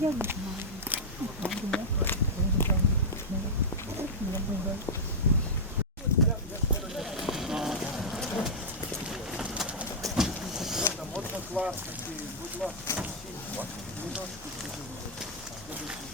Я не знаю. Можна класники, будь ласка, всі, будь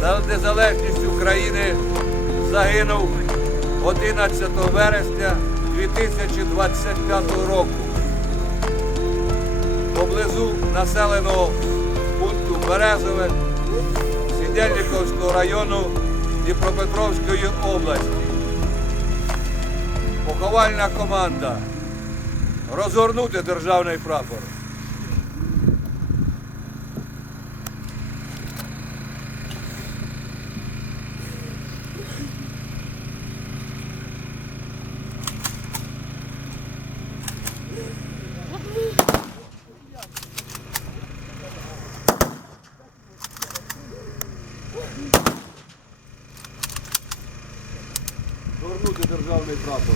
та незалежність України, загинув 11 вересня 2025 року поблизу населеного пункту Березове Сідельниковського району Дніпропетровської області. Поховальна команда розгорнути державний прапор. Державний прапор.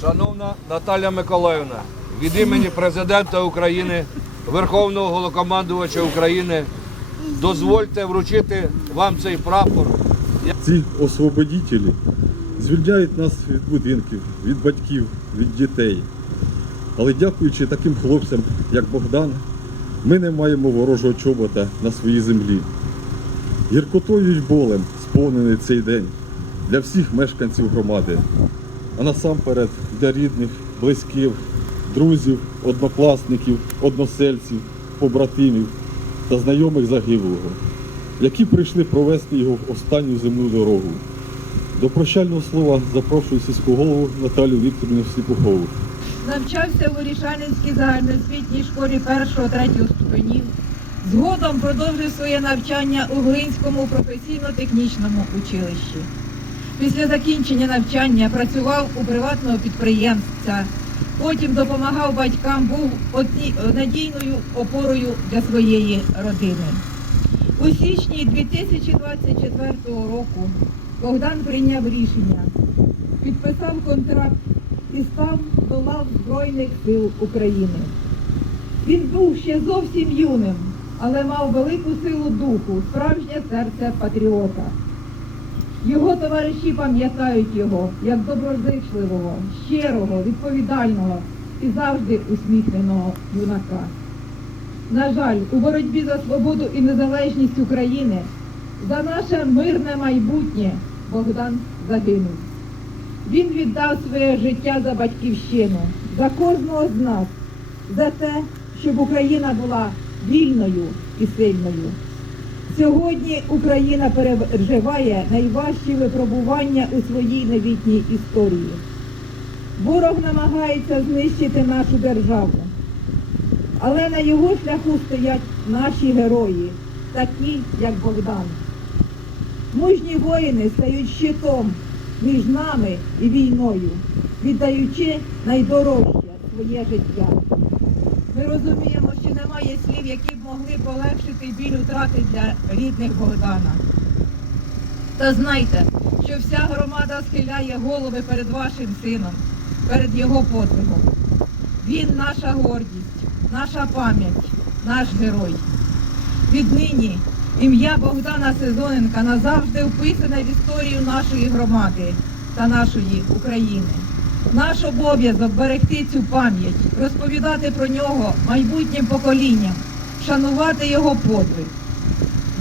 Шановна Наталя Миколаївна, від імені президента України, Верховного Голокомандувача України, дозвольте вручити вам цей прапор. Ці освободітелі звільняють нас від будинків, від батьків, від дітей. Але дякуючи таким хлопцям, як Богдан, ми не маємо ворожого чобота на своїй землі. Гіркотою й болем сповнений цей день для всіх мешканців громади, а насамперед для рідних, близьких, друзів, однокласників, односельців, побратимів та знайомих загиблого, які прийшли провести його в останню земну дорогу. До прощального слова запрошую сільську голову Наталію Вікторівну Сліпухову. Навчався в Орішанинській загальноосвітній школі 1-3 ступенів. Згодом продовжив своє навчання у Глинському професійно-технічному училищі. Після закінчення навчання працював у приватного підприємця. Потім допомагав батькам, був надійною опорою для своєї родини. У січні 2024 року Богдан прийняв рішення, підписав контракт і став до лав Збройних сил України. Він був ще зовсім юним, але мав велику силу духу, справжнє серце патріота. Його товариші пам'ятають його як доброзичливого, щирого, відповідального і завжди усміхненого юнака. На жаль, у боротьбі за свободу і незалежність України, за наше мирне майбутнє Богдан загинув. Він віддав своє життя за батьківщину, за кожного з нас, за те, щоб Україна була вільною і сильною. Сьогодні Україна переживає найважчі випробування у своїй новітній історії. Ворог намагається знищити нашу державу, але на його шляху стоять наші герої, такі як Богдан. Мужні воїни стають щитом між нами і війною, віддаючи найдорожче своє життя. Ми розуміємо, немає слів, які б могли полегшити біль утрати для рідних Богдана. Та знайте, що вся громада схиляє голови перед вашим сином, перед його подвигом. Він наша гордість, наша пам'ять, наш герой. Віднині ім'я Богдана Сезоненка назавжди вписане в історію нашої громади та нашої України. Наш обов'язок берегти цю пам'ять, розповідати про нього майбутнім поколінням, шанувати його подвиг.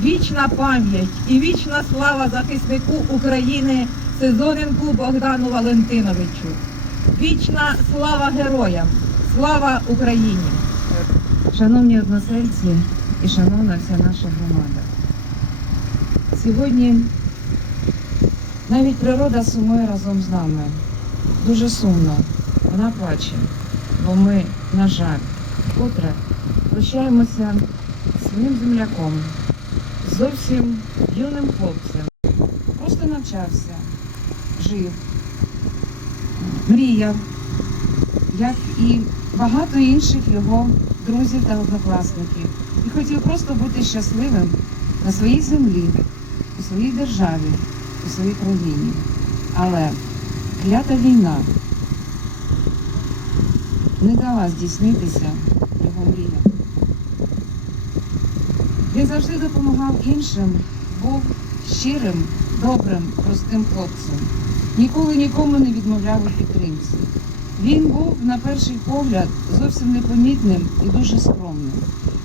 Вічна пам'ять і вічна слава захиснику України Сезоненку Богдану Валентиновичу. Вічна слава героям! Слава Україні! Шановні односельці і шановна вся наша громада. Сьогодні навіть природа сумує разом з нами. Дуже сумно. Вона плаче, бо ми, на жаль, вкотре прощаємося зі своїм земляком, зовсім юним хлопцем. Просто навчався, жив, мріяв, як і багато інших його друзів та однокласників. І хотів просто бути щасливим на своїй землі, у своїй державі, у своїй країні. Але клята війна не дала здійснитися його мріям. Він завжди допомагав іншим, був щирим, добрим, простим хлопцем. Ніколи нікому не відмовляв у підтримці. Він був, на перший погляд, зовсім непомітним і дуже скромним.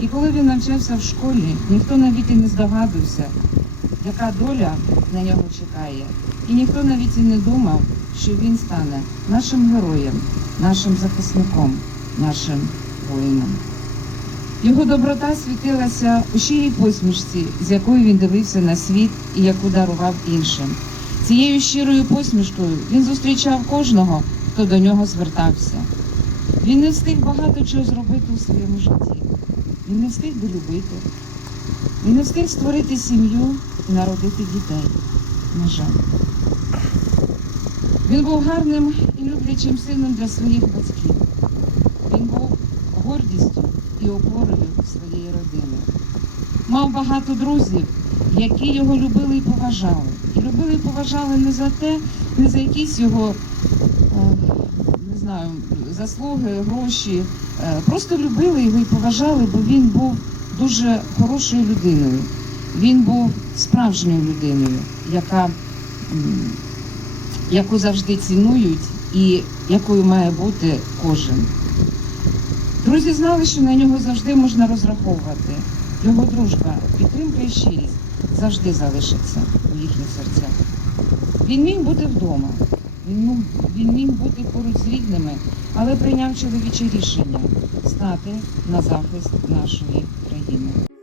І коли він навчався в школі, ніхто навіть і не здогадувався, яка доля на нього чекає. І ніхто навіть і не думав, що він стане нашим героєм, нашим захисником, нашим воїном. Його доброта світилася у щирій посмішці, з якою він дивився на світ і яку дарував іншим. Цією щирою посмішкою він зустрічав кожного, хто до нього звертався. Він не встиг багато чого зробити у своєму житті. Він не встиг долюбити. Він не встиг створити сім'ю і народити дітей. На жаль. Він був гарним і люблячим сином для своїх батьків. Він був гордістю і опорою своєї родини. Мав багато друзів, які його любили і поважали. І любили і поважали не за те, не за якісь його е, не знаю, заслуги, гроші. Е, Просто любили його і поважали, бо він був дуже хорошою людиною. Він був справжньою людиною, яка, яку завжди цінують і якою має бути кожен. Друзі знали, що на нього завжди можна розраховувати. Його дружба, підтримка і щирість завжди залишаться у їхніх серцях. Він міг бути вдома, він міг, він міг бути поруч з рідними, але прийняв чоловіче рішення стати на захист нашої країни.